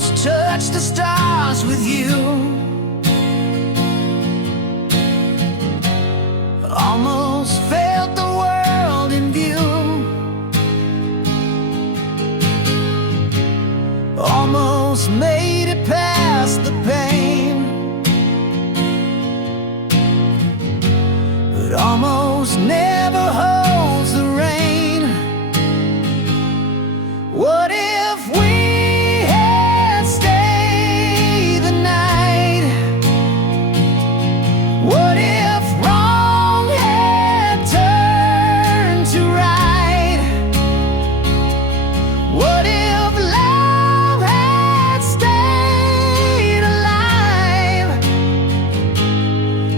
almost touched the stars with you. Almost felt the world in view. Almost made it past the pain, but almost never holds the rain. What if we had stayed the night? What if wrong had turned to right? What if love had stayed alive?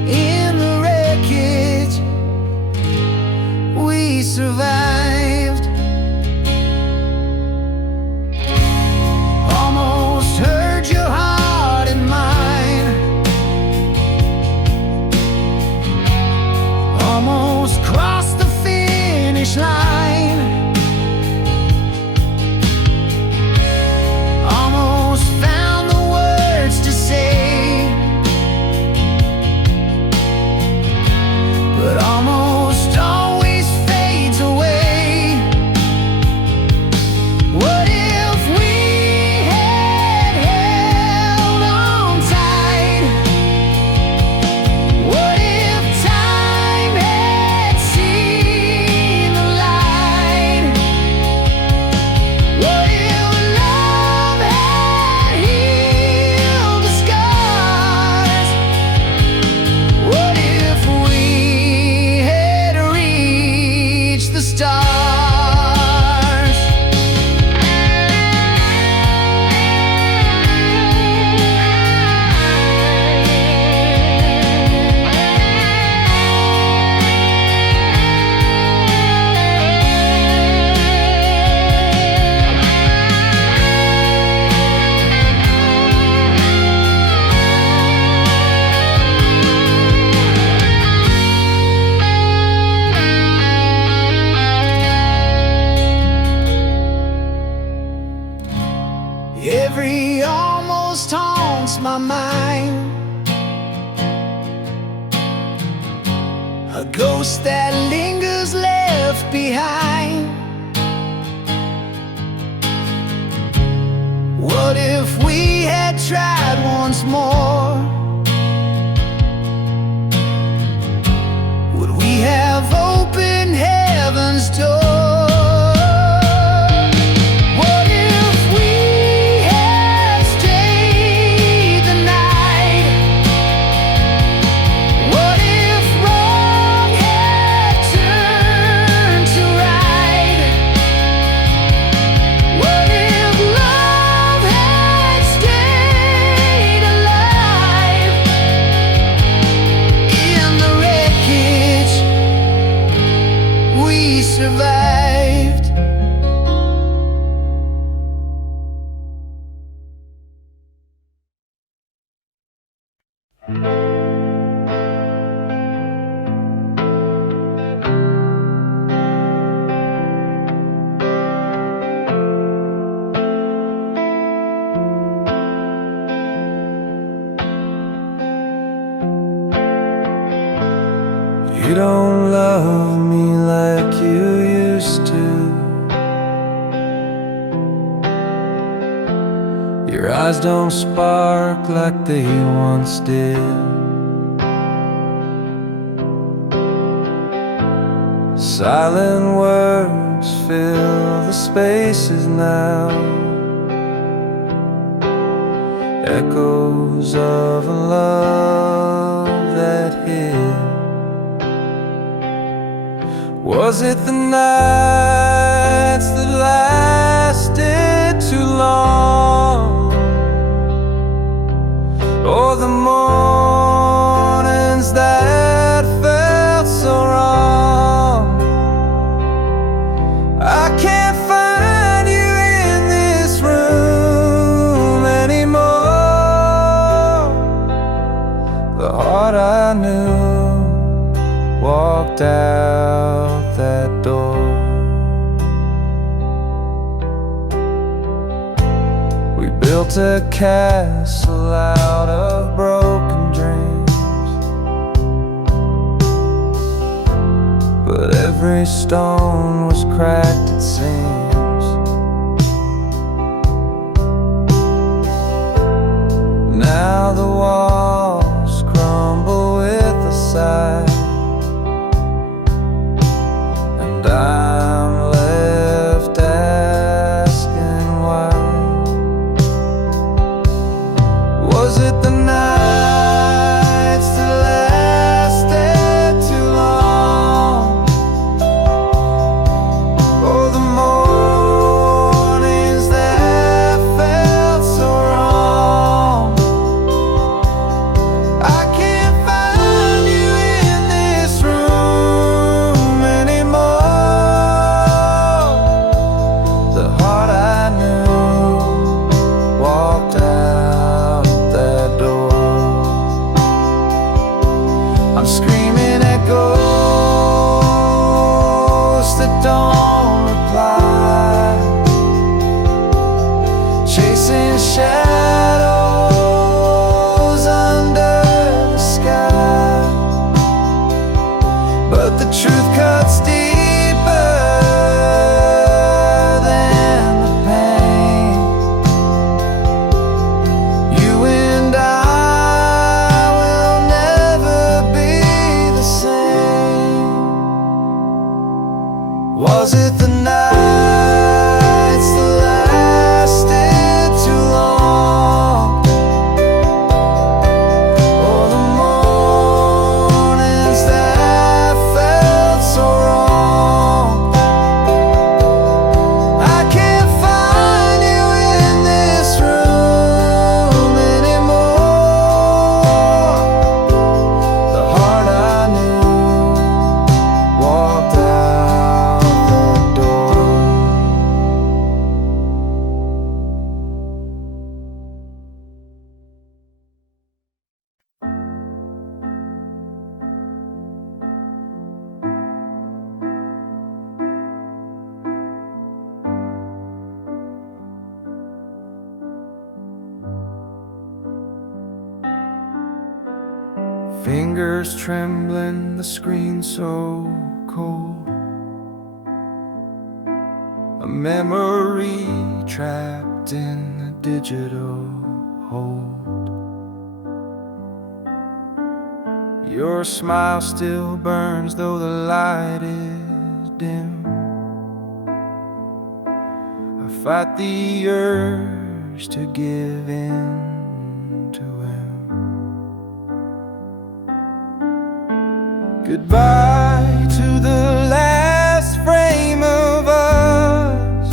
In the wreckage we survived. Almost heard your heart and mine. Almost crossed the finish line. Almost found the words to say, but almost always fades away. What if we had held on tight? What if time had seen the light? What if love had healed the scars? What if we had reached the stars? Every almost haunts my mind, a ghost that lingers left behind. What if we had tried once more? Would we have opened heaven's door? What if we had stayed the night? What if wrong had turned to right? What if love had stayed alive? In the wreckage we survived. You don't love me like you used to. Your eyes don't spark like they once did. Silent words fill the spaces now, echoes of a love that hid. Was it the nights that lasted too long, or the mornings that felt so wrong? I can't find you in this room anymore. The heart I knew walked out that door. built a castle out of broken dreams, but every stone was cracked, it seems. Now the walls crumble with a sigh, and I'm left asking why. Was it the nights that lasted too long, or the mornings that felt so wrong? I can't find you in this room anymore. The heart I knew walked out that door. I'm screaming at ghosts that don't reply, chasing shadows under the sky. But the truth cuts deeper than the pain. You and I will never be the same. Was it the nights that lasted too long, or the mornings that felt so wrong? I can't find you in this room anymore. The heart I knew walked out the door. Fingers trembling, the screen so cold, a memory trapped in a digital hold. Your smile still burns though the light is dim. I fight the urge to give in to him. Goodbye to the last frame of us.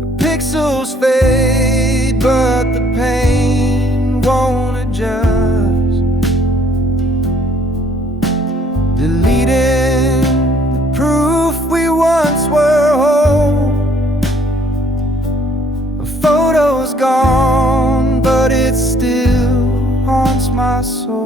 The pixels fade, but the pain won't adjust. Deleting the proof we once were whole. A photo's gone, but it still haunts my soul.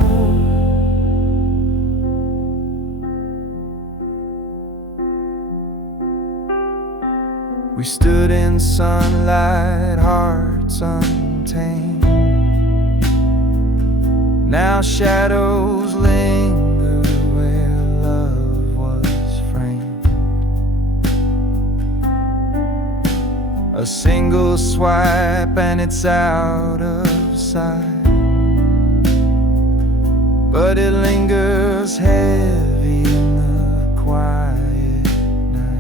We stood in sunlight, hearts untamed. Now shadows linger where love was framed. A single swipe and it's out of sight, but it lingers heavy in the quiet night.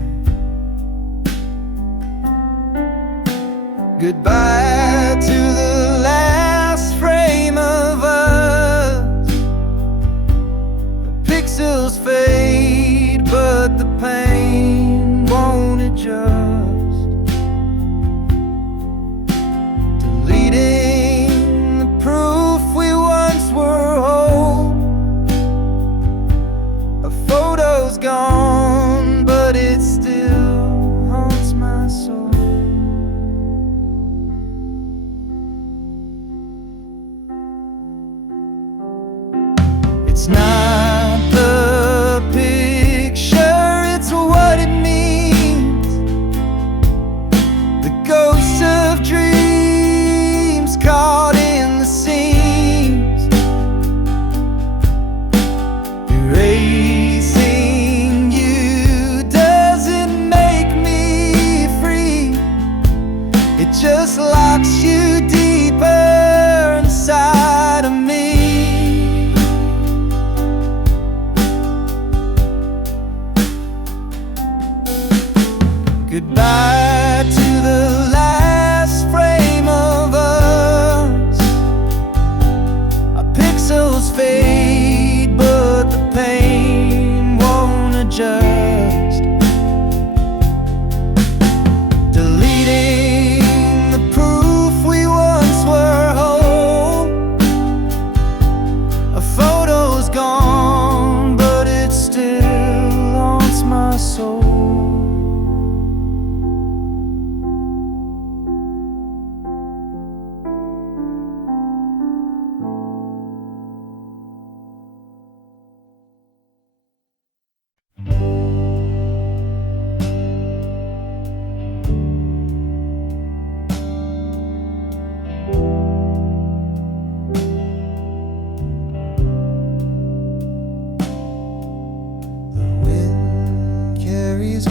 Goodbye to the last frame of us. The pixels fade, but the pain won't adjust. Deleting the proof we once were whole. A photo's gone, but it still haunts my soul. just locks you deeper inside of me. Goodbye to the last frame of us. Our pixels fade, but the pain won't adjust. Deleting the proof we once were whole. A photo's gone, but it still haunts my soul.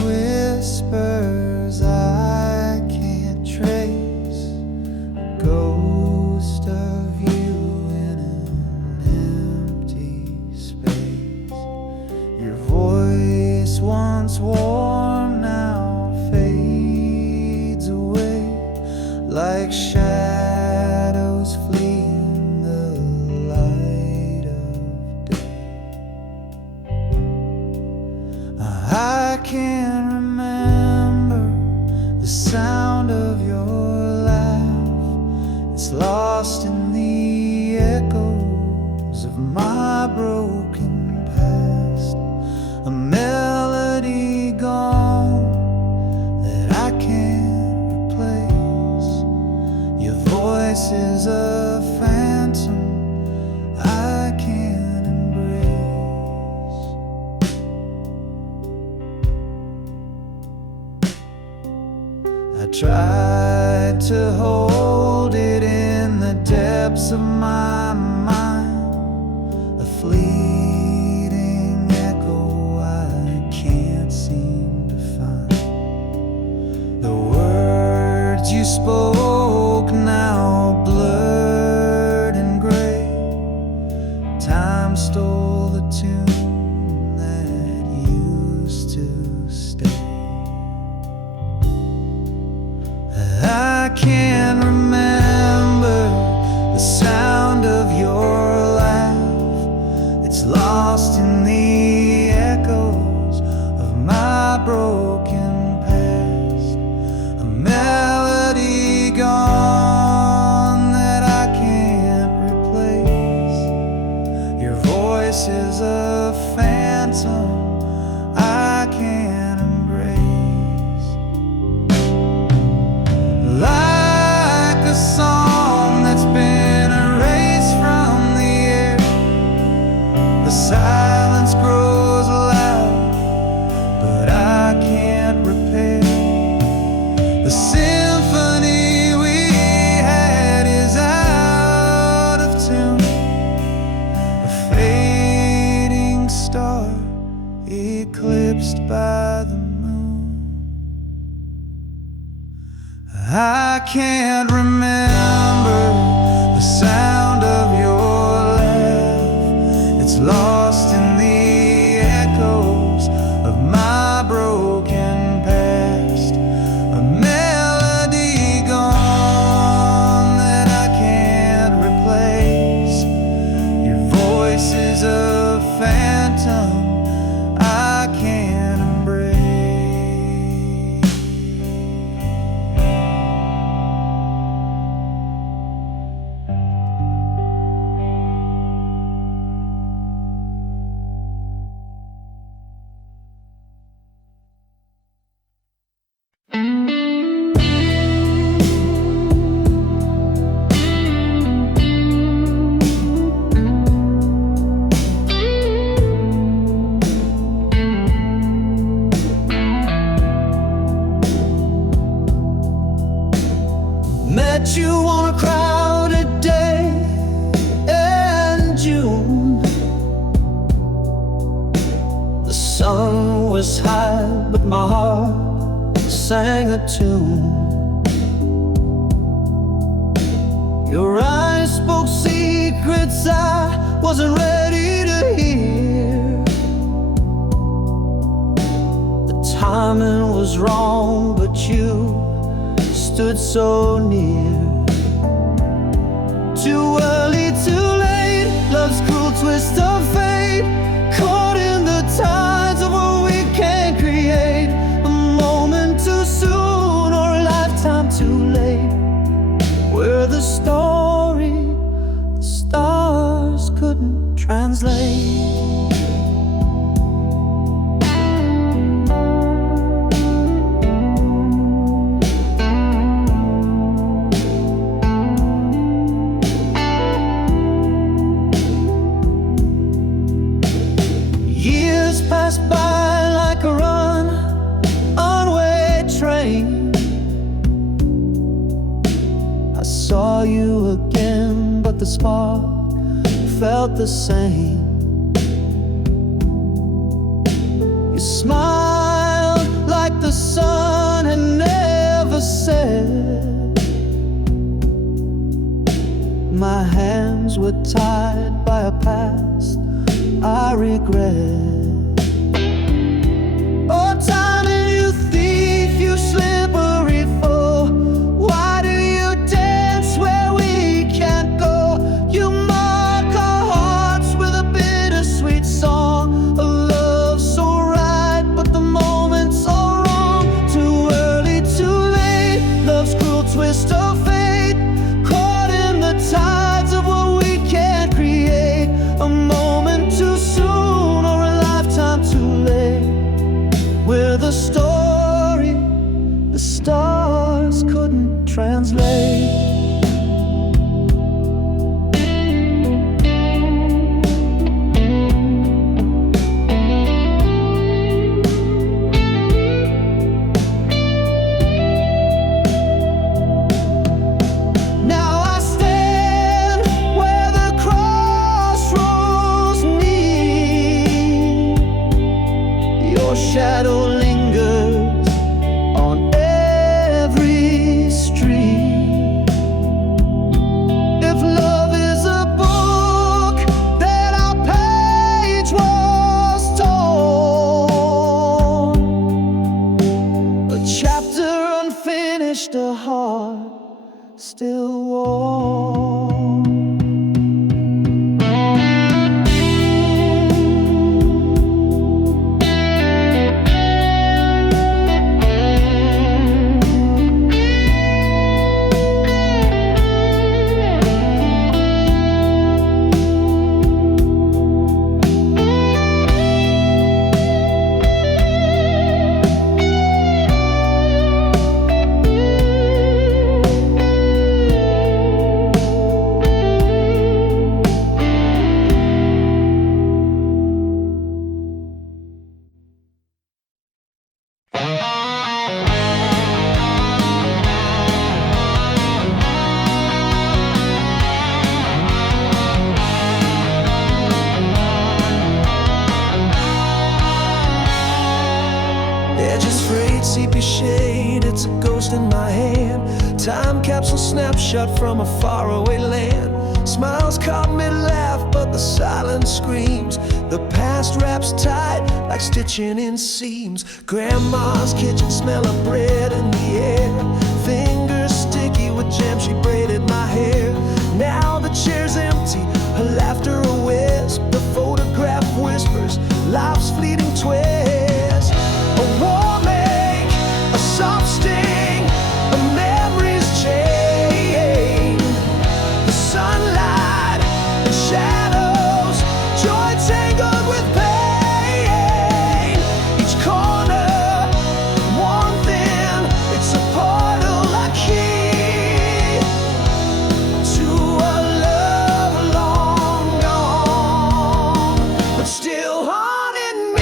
Whispers I can't trace, a ghost of you in an empty space. Your voice, once warm, now fades away like shadows fleeing the light of day. I can't the sound of your laugh. It's lost in the echoes of my broken past. A melody gone that I can't replace. Your voice is a phantom I can't embrace. I tried to hold it in the depths of my mind, a fleeting echo I can't seem to find. The words you spoke now blurred and gray. Time stole the tune that used to stay. I can't remember the sound of your laugh. It's lost in the echoes of my broken past. A melody gone that I can't replace. Your voice is a phantom I can't embrace. Like a song that's been erased from the air, the silence grows loud, but I can't repair. The symphony we had is out of tune, a fading star eclipsed by the moon. I can't remember the sound of your laugh. It's lost in the echoes of my broken past. A melody gone that I can't replace. Your voice is a phantom I can't embrace. Met you on a crowded day in June. The sun was high, but my heart sang a tune. Your eyes spoke secrets I wasn't ready to hear. The timing was wrong, but you stood so near. Too early, too late, love's cruel twist of fate, caught in the tides of what we can't create. A moment too soon or a lifetime too late. We're the story the stars couldn't translate. Years pass by like a runaway train. I saw you again, but the spark felt the same. You smiled like the sun had never set. My hands were tied by a past I regret. Oh, time and you thief, you slippery foe. Why do you dance where we can't go? You mark our hearts with a bittersweet song, a love so right, but the moment's so wrong. Too early, too late, love's cruel twist of fate, caught in the tides of what we can't create. A moment too soon or a lifetime too late. We're the story the stars couldn't translate. Now I stand where the crossroads meet. Your shadow lingers on every street. If love is a book, then our page was torn. A chapter unfinished, a heart still warm. Edges frayed, sepia shade, it's a ghost in my hand. Time capsule snapshot from a faraway land. Smiles caught mid-laugh, but the silence screams. The past wraps tight like stitching in seams. Grandma's kitchen, smell of bread in the air. Fingers sticky with jam, she braided my hair. Now the chair's empty, her laughter a wisp. The photograph whispers life's fleeting twist. A warm ache, a soft sting, a memory's chain. The sunlight and shadows, joy tangled with pain. Each corner, one thing, it's a portal I key to a love long gone, but still haunting me.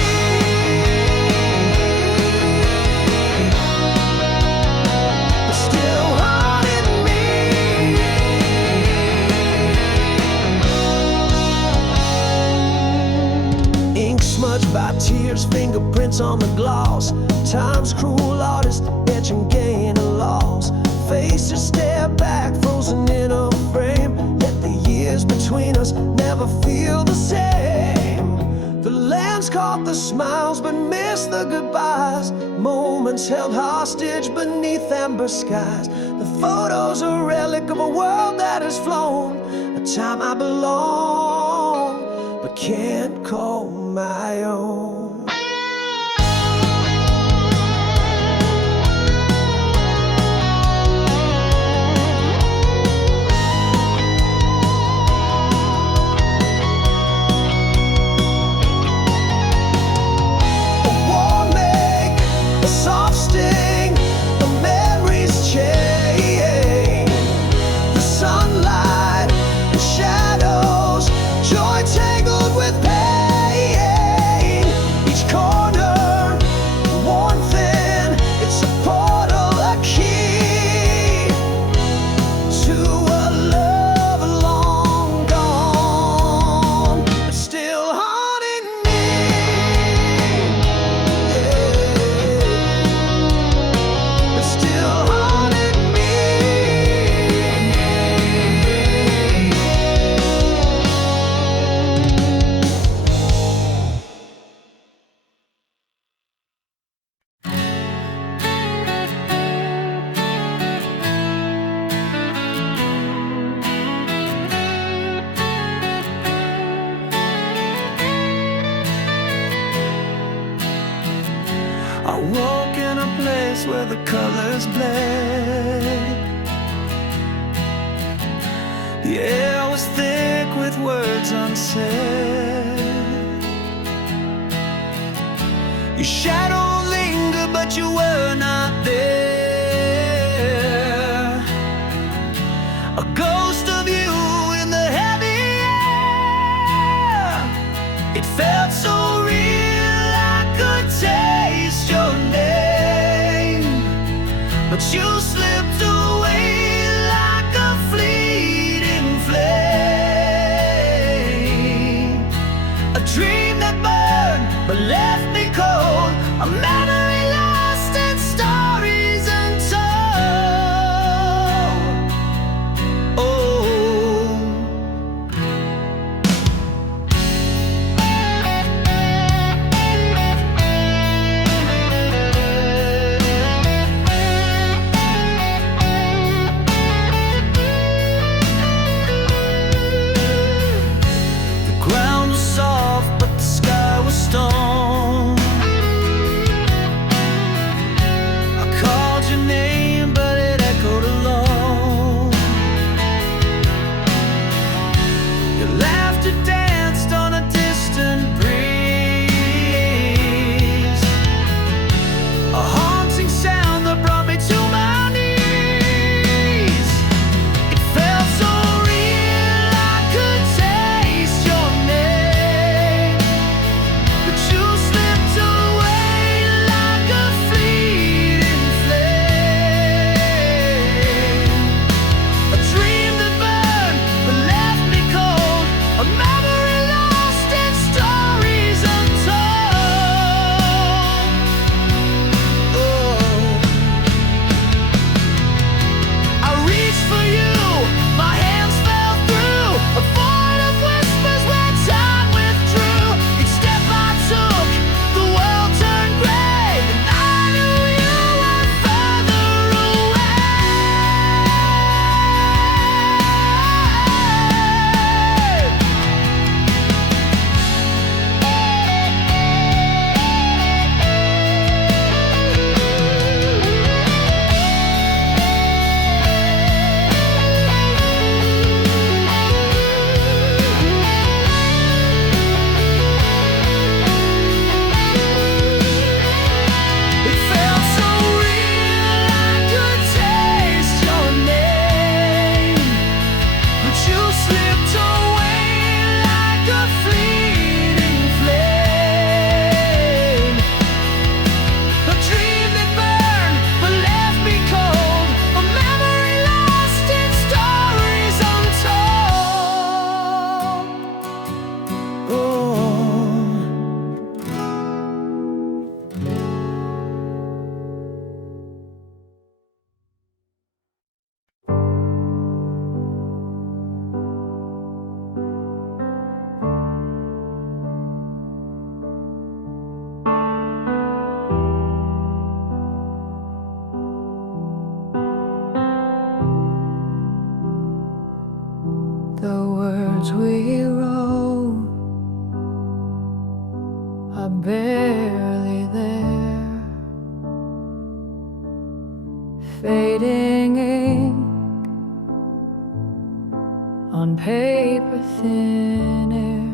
But still haunting me. Ink smudged by tears, fingerprints on the gloss. Time's cruel artist, etching gain and loss. Faces stare back, frozen in a frame. smiles but miss the goodbyes. Moments held hostage beneath amber skies. The photos a relic of a world that has flown, a time I belong but can't call my own. I woke in a place where the colors bled. The air was thick with words unsaid. Your shadow lingered, but you were not there. A ghost of you in the heavy air. It felt so real, I could taste your name, but you slipped away like a fleeting flame. A dream that burned but left me cold, a memory lost in space. roads we rode are barely there, fading ink on paper thin air,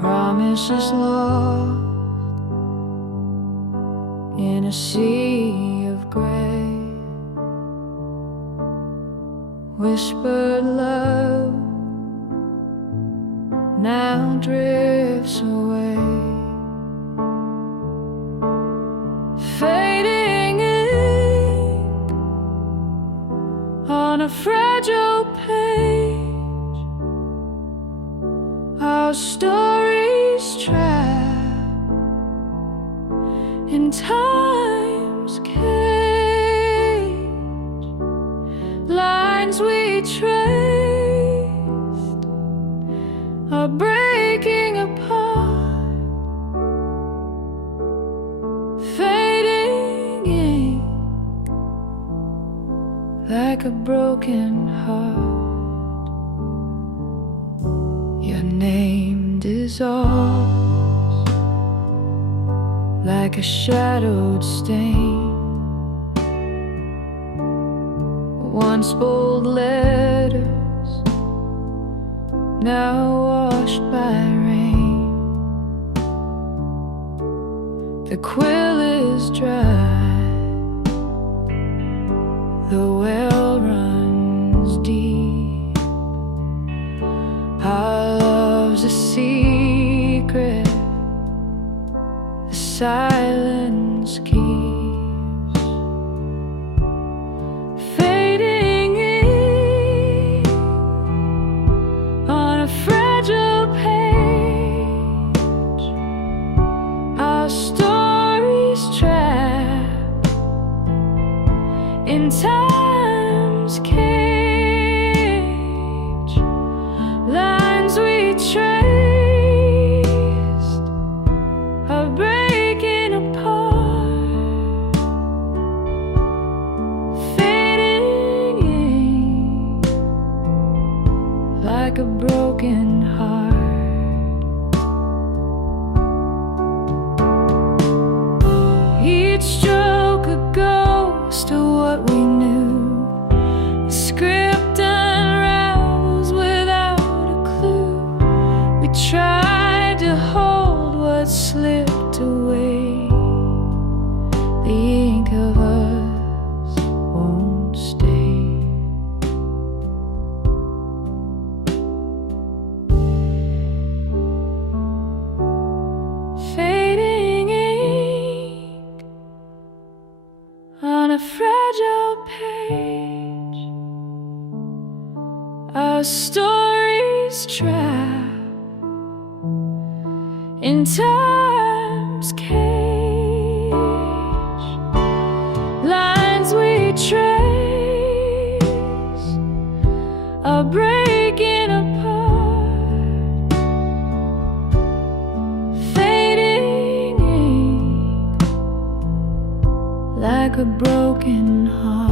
promises lost in a sea of gray, whispered love now drifts away, fading ink on a fragile page, our stories trapped in time's cage, lines we traced are breaking apart, fading ink like a broken heart. Your name dissolves like a shadowed stain, once bold letters now washed by rain. The quill is dry, the well runs deep, our love's a secret the silence keeps, fading ink on a fragile page, our stories trapped in time's cage, lines we traced are breaking apart, fading ink like a broken heart. Each stroke a ghost of what we knew, the script unravels without a clue. We tried to hold what slipped away, the ink of us won't stay. Fading ink on a fragile page, our stories trapped in time's cage, lines we trace are breaking apart, fading ink like a broken heart.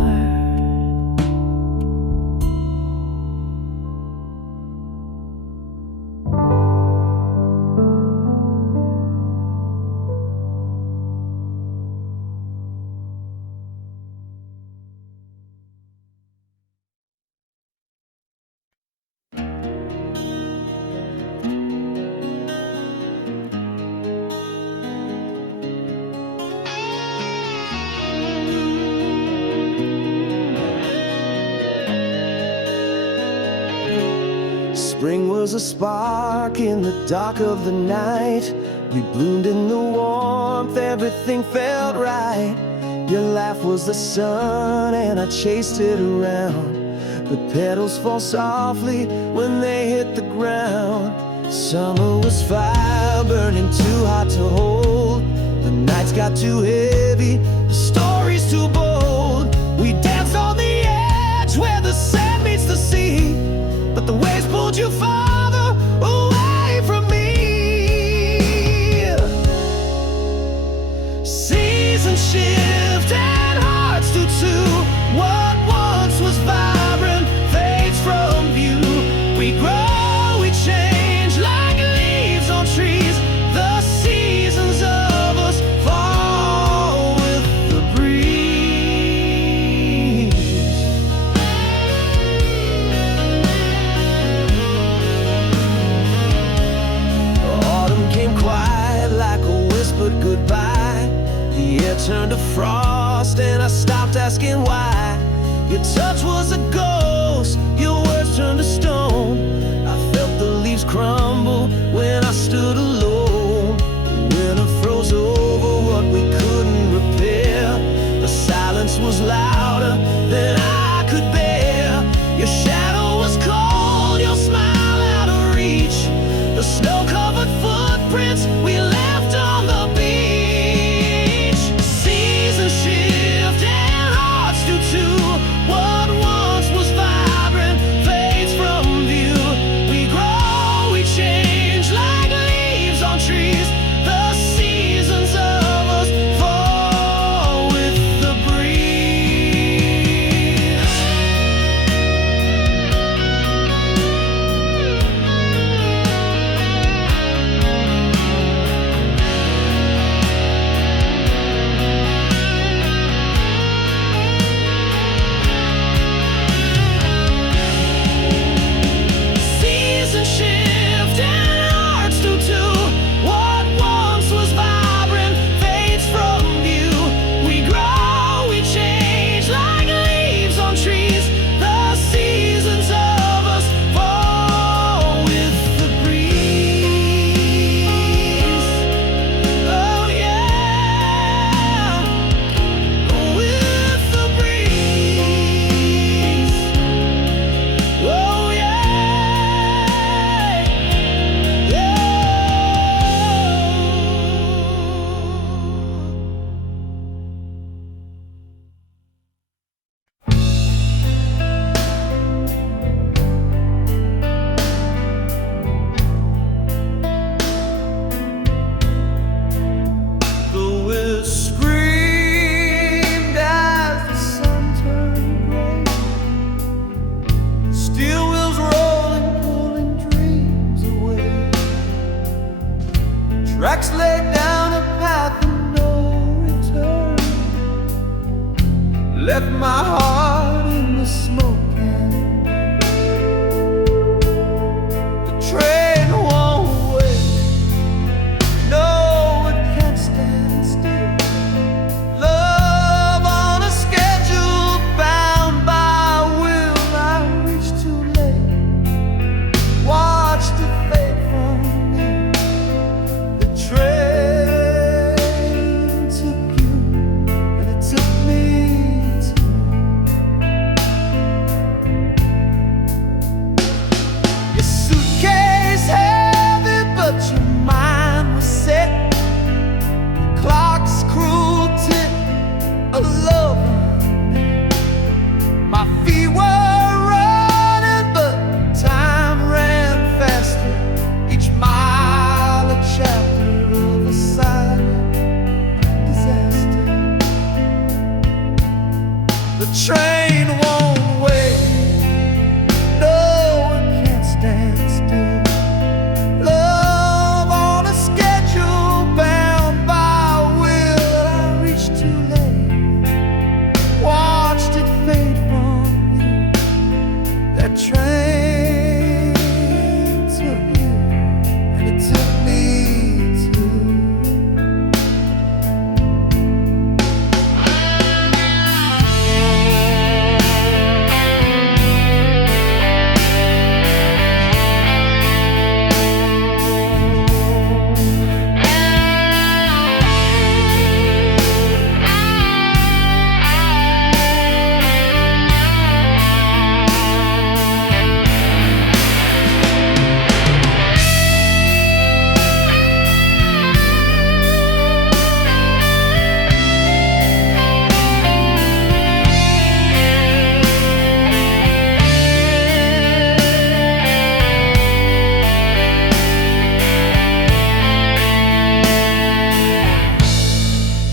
Spring was a spark in the dark of the night. We bloomed in the warmth, everything felt right. Your laugh was the sun and I chased it around. The petals fall softly when they hit the ground. Summer was fire burning too hot to hold. The nights got too heavy, the stories too bold. We danced on the edge where the sand meets the sea, but the waves pulled you farther away from me. Seasons shift and hearts do too. What once was vibrant fades from I stopped asking why. Your touch was a ghost, your words turned to stone. I felt the leaves crumble when I stood alone. The winter froze over what we couldn't repair. The silence was louder than I could bear. Your shadow was cold, your smile out of reach. The snow-covered footprints we left on the beach. Seasons shift and hearts do too. What once was vibrant fades from view. We grow, we change like leaves on trees. The seasons of us fall with the breeze. Seasons shift and hearts do too. What once was vibrant fades from view. We grow, we change like leaves on trees. The seasons of us fall with the breeze. Oh yeah, with the breeze. Oh yeah, yeah. The wind screamed as the sun turned gray. Steel wheels rolling, pulling dreams away. Tracks laid down a path of no return. Left my heart in the smoke and the train won't wait. No, it can't stand still. Love on a schedule, bound by will. I reached too late, watched it fade from me. The train took you, and it took me too. Your suitcase heavy, but your mind was set. Clock's cruel tick, a love. My feet were running, but time ran faster. Each mile a chapter of a silent disaster. The train won't wait. No, it can't stand still. Love on a schedule, bound by will. I reached too late, watched it fade from you. That train took you, and it took me too.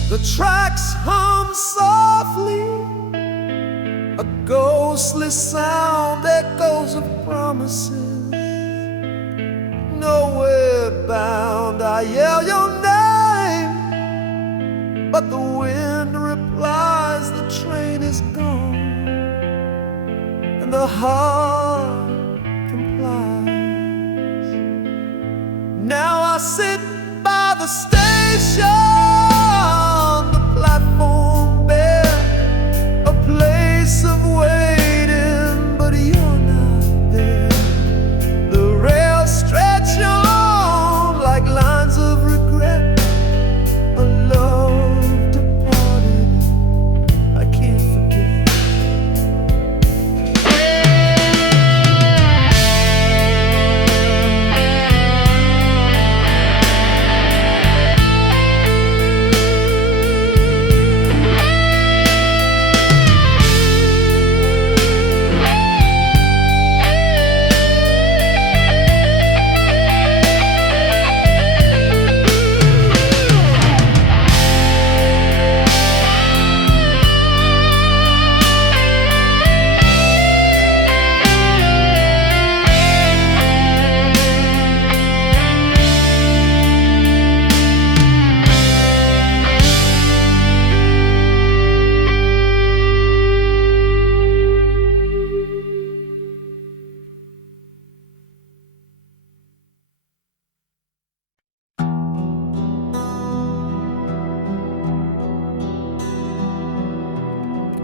The tracks hum softly, a ghostly sound echoes of promises. Nowhere bound, I yell your name, but the wind replies the train is gone, and the heart complies. Now I sit by the station, the platform bare,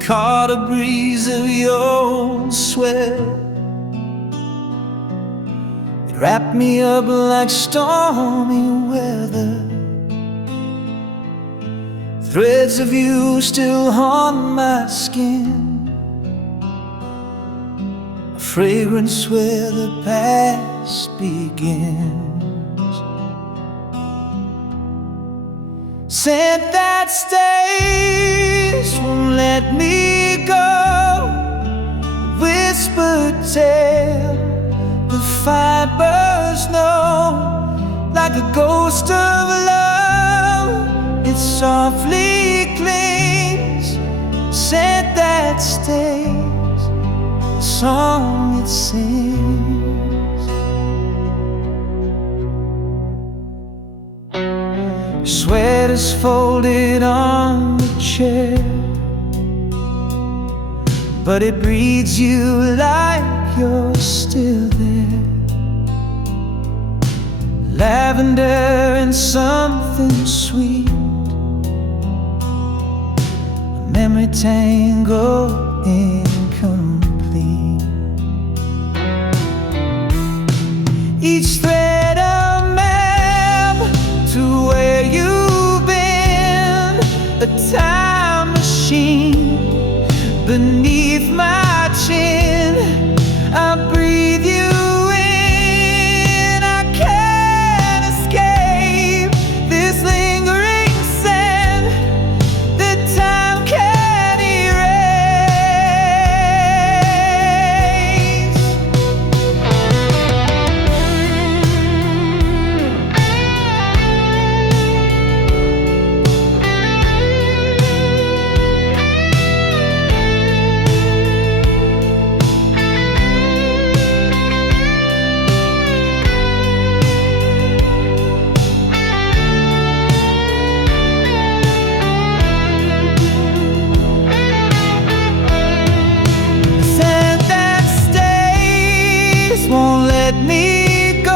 caught a breeze of your sweat. It wrapped me up like stormy weather. Threads of you still haunt my skin, a fragrance where the past begins. Scent that stays, won't let me go. Whispered tale, the fibers know, like a ghost of love. It softly clings. Scent that stays, the song it sings. Sweat is folded on the chair, but it reads you like you're still there. Lavender and something sweet, a memory tangle incomplete. Each thread a map to where you've been, a time machine beneath my chin. I breathe you in, I can't escape this lingering scent that time can't won't let me go.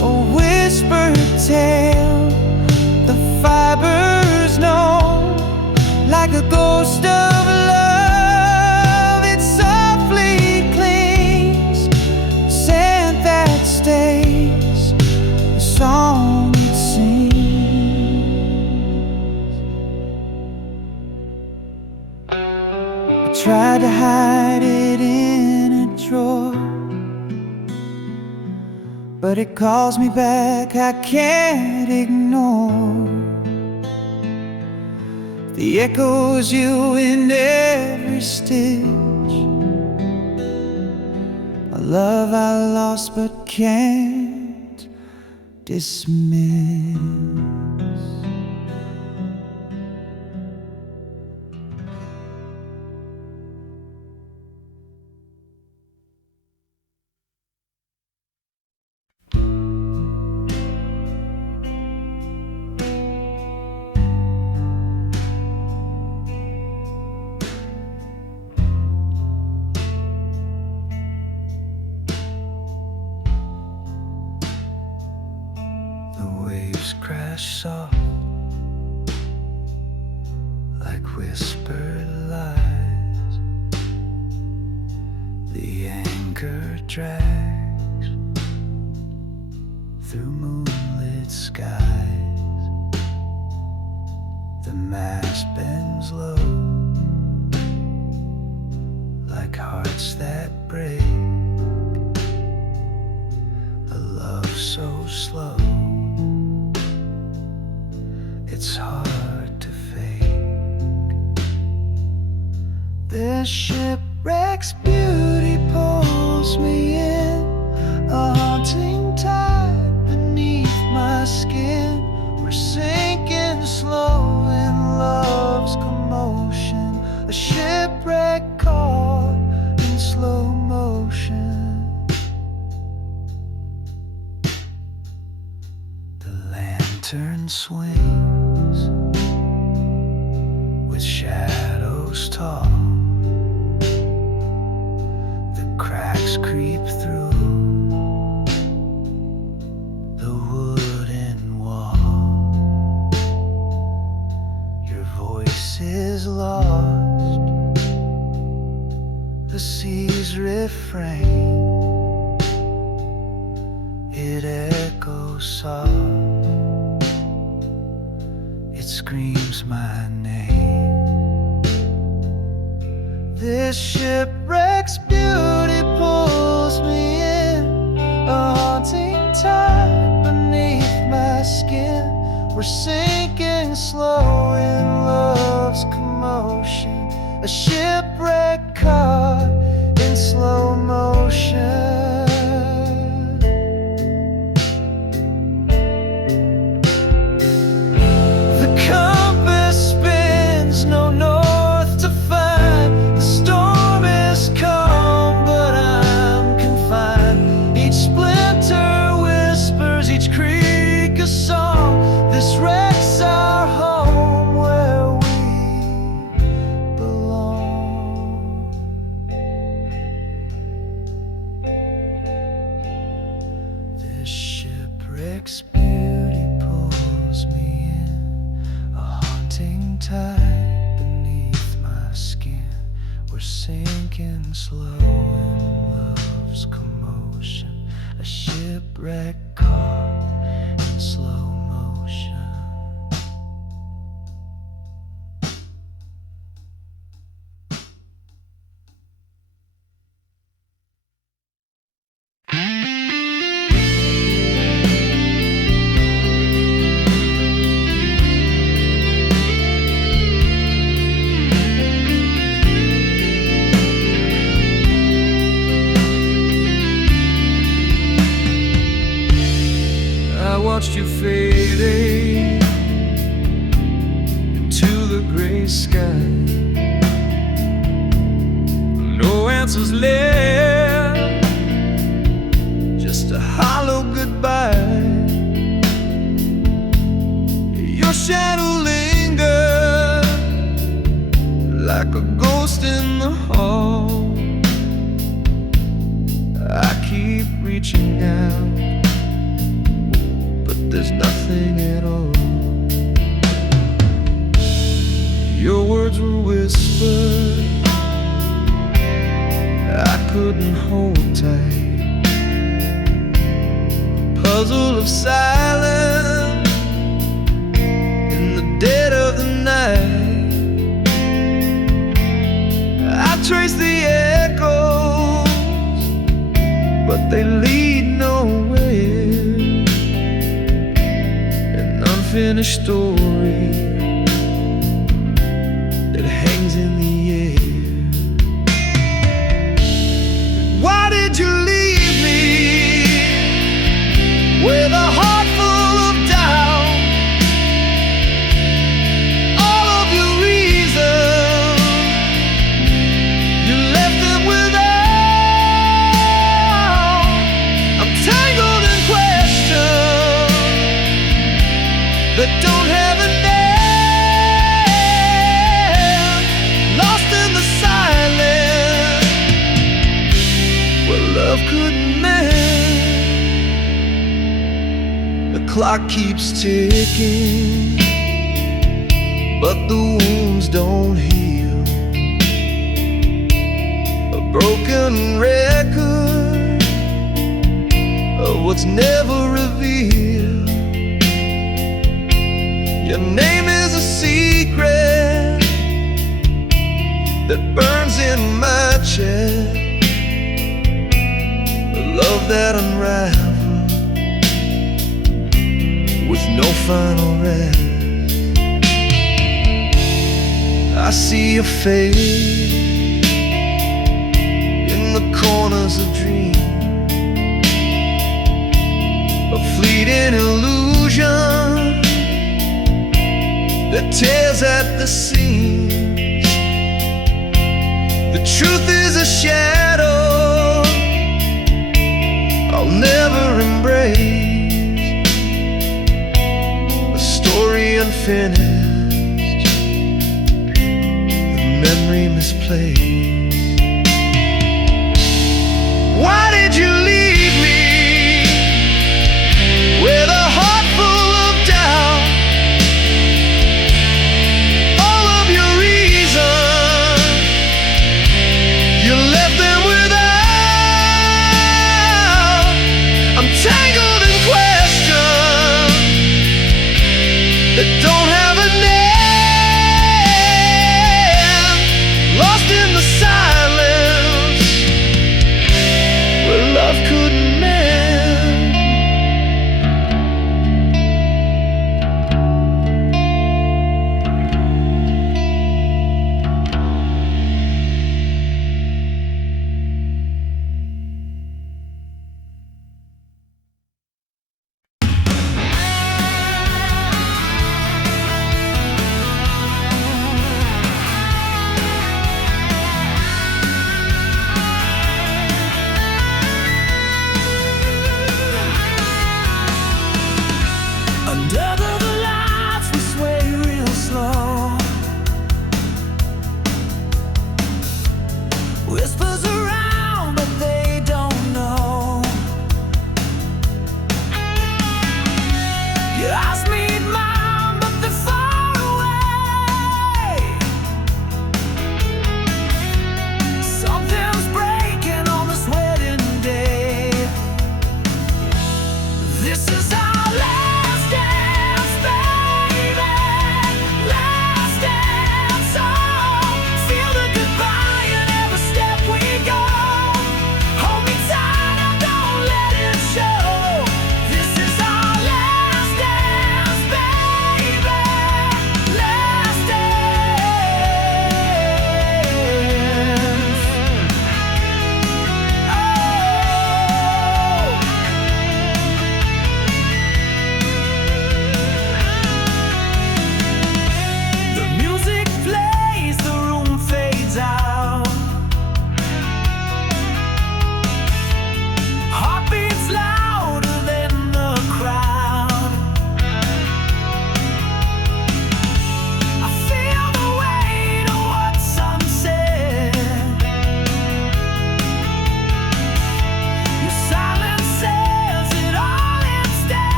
A whispered tale, the fibers know, like a ghost of love. It softly clings. Scent that stays, the song it sings. I tried to hide it in a drawer, but it calls me back, I can't ignore. The echoes you in every stitch, a love I lost but can't dismiss. Waves crash soft like whispered lies. The anchor drags through moonlit skies. The mast bends low like hearts that break. A love so slow, it's hard to fake. This shipwreck's beauty pulls me in, a haunting tide beneath my skin. We're sinking slow in love's commotion, a shipwreck caught in slow motion. The lantern swings with shadows tall. The cracks creep through the wooden wall. Your voice is lost the sea's refrain, it echoes soft, it screams my name. This shipwreck's beauty pulls me in, a haunting tide beneath my skin. We're sinking slow in love's commotion, a shipwreck caught in slow motion. The compass spins, no north to find. The storm is calm, but I'm confined. Each splinter whispers, each creak a song. This wreck's our home where we belong. This shipwreck's beauty pulls me in, a haunting tide beneath my skin. We're sinking slow in love's commotion, a shipwreck caught in slow motion. I watched you fading into the gray sky. No answers left, just a hollow goodbye. Your shadow lingered like a ghost in the hall. I keep reaching out, there's nothing at all. Your words were whispered, I couldn't hold tight. A puzzle of silence in the dead of the night. I trace the echoes, but they lead nowhere. Unfinished story that hangs in the air. Why did you leave me with a heart full of doubt? All of your reasons, you left them without. I'm tangled in questions that don't have an end, lost in the silence where love couldn't mend. The clock keeps ticking, but the wounds don't heal. A broken record of what's never revealed. Your name is a secret that burns in my chest, a love that unravels with no final rest. I see your face in the corners of dreams, a fleeting illusion that tears at the seams. The truth is a shadow I'll never embrace, a story unfinished, the memory misplaced. Why did you leave me with a heart full of doubt? All of your reasons, you left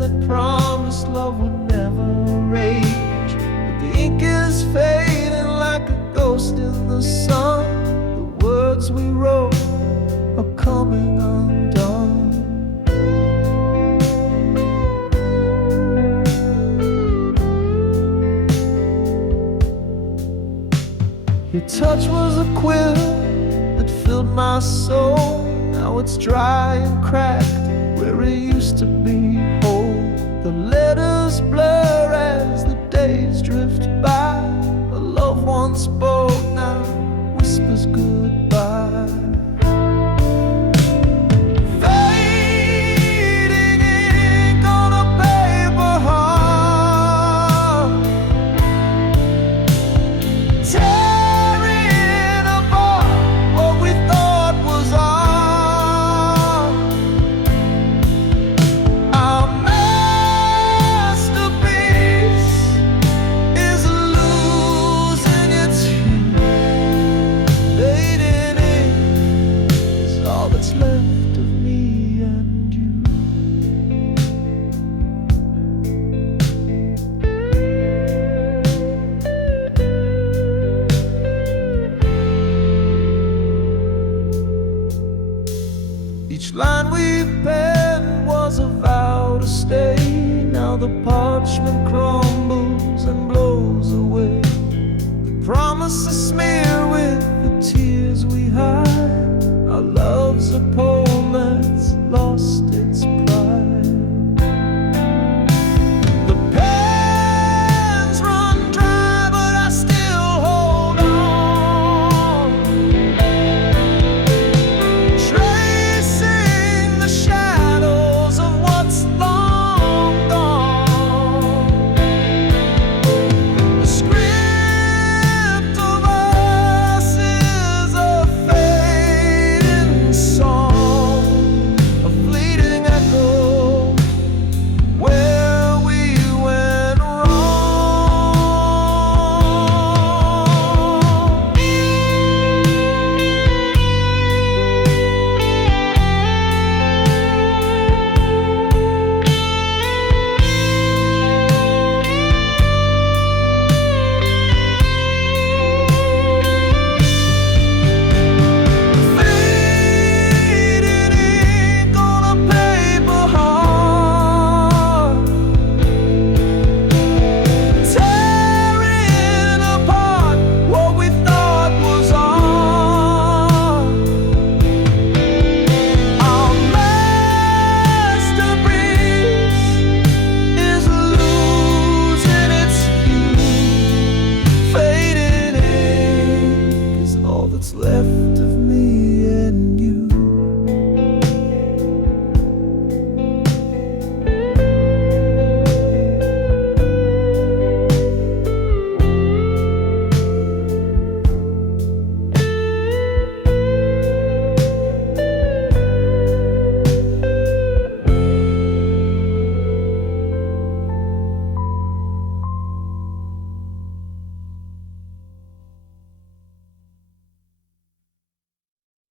that promised love would never rage. But the ink is fading like a ghost in the sun. The words we wrote are coming undone. Your touch was a quill that filled my soul. Now it's dry and cracked where it used to be whole. The letters blur as the days drift by. A loved one spoke, now whispers goodbye. Fading ink on a paper heart, tearing apart what we thought was art. Our masterpiece is losing its hue. Fading ink is all that's left of me and you. Each line we penned was a vow to stay. Now the parchment crumbles and blows away. The promises smear with the tears we hide. Our love's a poem